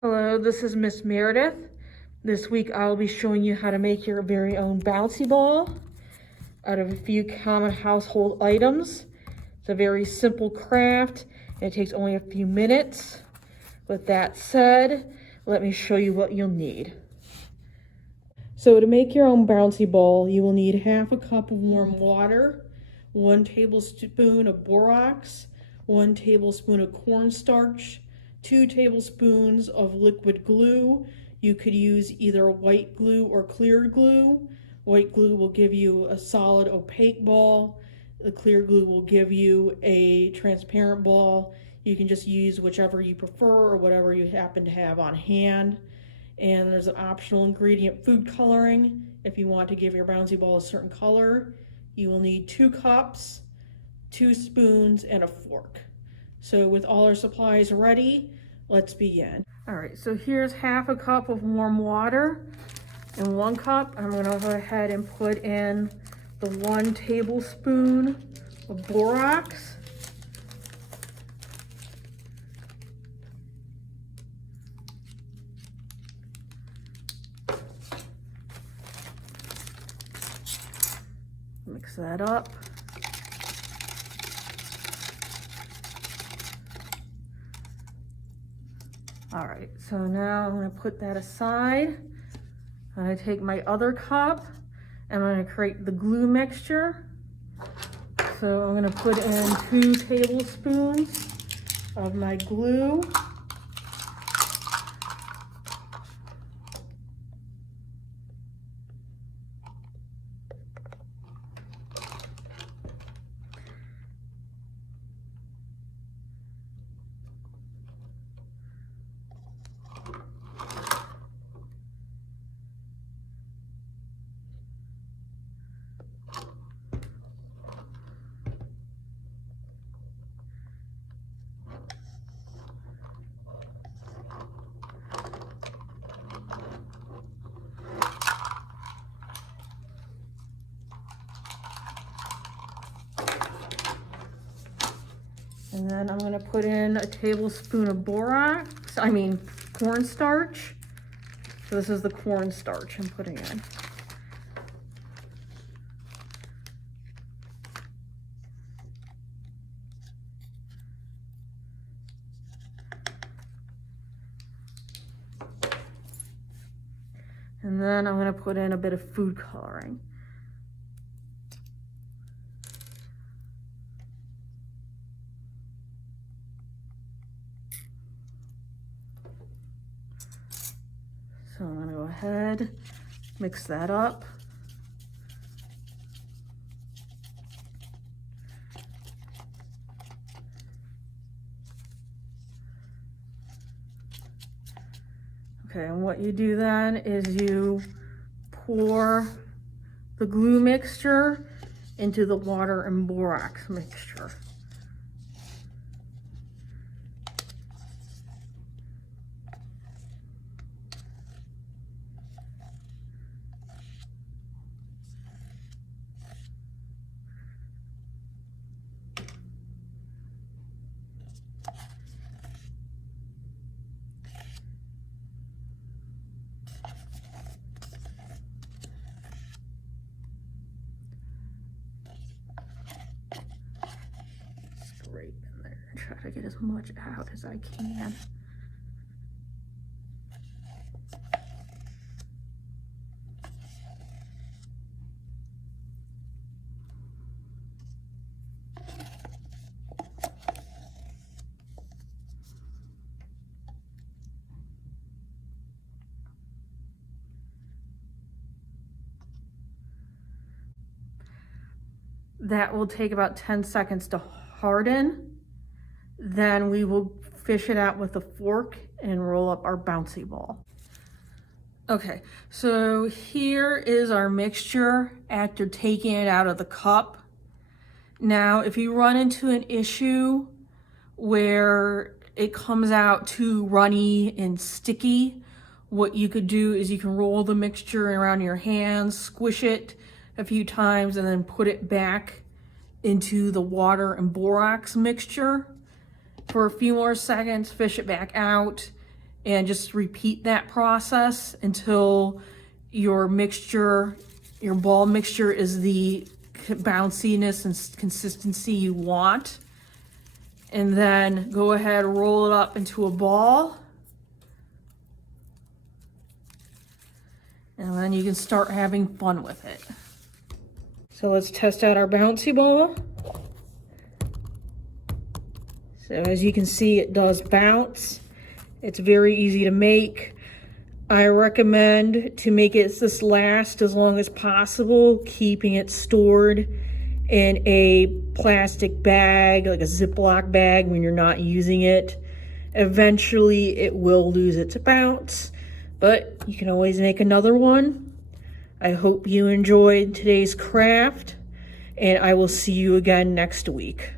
Hello, this is Miss Meredith. This week I'll be showing you how to make your very own bouncy ball out of a few common household items. It's a very simple craft and it takes only a few minutes. With that said, let me show you what you'll need. So to make your own bouncy ball, you will need half a cup of warm water, 1 tablespoon of borax, 1 tablespoon of cornstarch, 2 tablespoons of liquid glue. You could use either white glue or clear glue. White glue will give you a solid opaque ball. The clear glue will give you a transparent ball. You can just use whichever you prefer or whatever you happen to have on hand. And there's an optional ingredient, food coloring. If you want to give your bouncy ball a certain color, you will need 2 cups, 2 spoons, and a fork. So with all our supplies ready, let's begin. All right, so here's half a cup of warm water. In 1 cup, I'm gonna go ahead and put in the 1 tablespoon of borax. Mix that up. All right, so now I'm gonna put that aside. I'm gonna take my other cup and I'm gonna create the glue mixture. So I'm gonna put in 2 tablespoons of my glue. And then I'm gonna put in a tablespoon of cornstarch. So this is the cornstarch I'm putting in. And then I'm gonna put in a bit of food coloring. So I'm gonna go ahead, mix that up. Okay, and what you do then is you pour the glue mixture into the water and borax mixture. Right in there and try to get as much out as I can. That will take about 10 seconds to harden. Then we will fish it out with a fork and roll up our bouncy ball. Okay, so here is our mixture after taking it out of the cup. Now, if you run into an issue where it comes out too runny and sticky, what you could do is you can roll the mixture around your hands, squish it a few times, and then put it back into the water and borax mixture for a few more seconds, fish it back out, and just repeat that process until your mixture, your ball mixture is the bounciness and consistency you want. And then go ahead, roll it up into a ball. And then you can start having fun with it. So let's test out our bouncy ball. So as you can see, it does bounce. It's very easy to make. I recommend to make it this last as long as possible, keeping it stored in a plastic bag, like a Ziploc bag when you're not using it. Eventually it will lose its bounce, but you can always make another one. I hope you enjoyed today's craft, and I will see you again next week.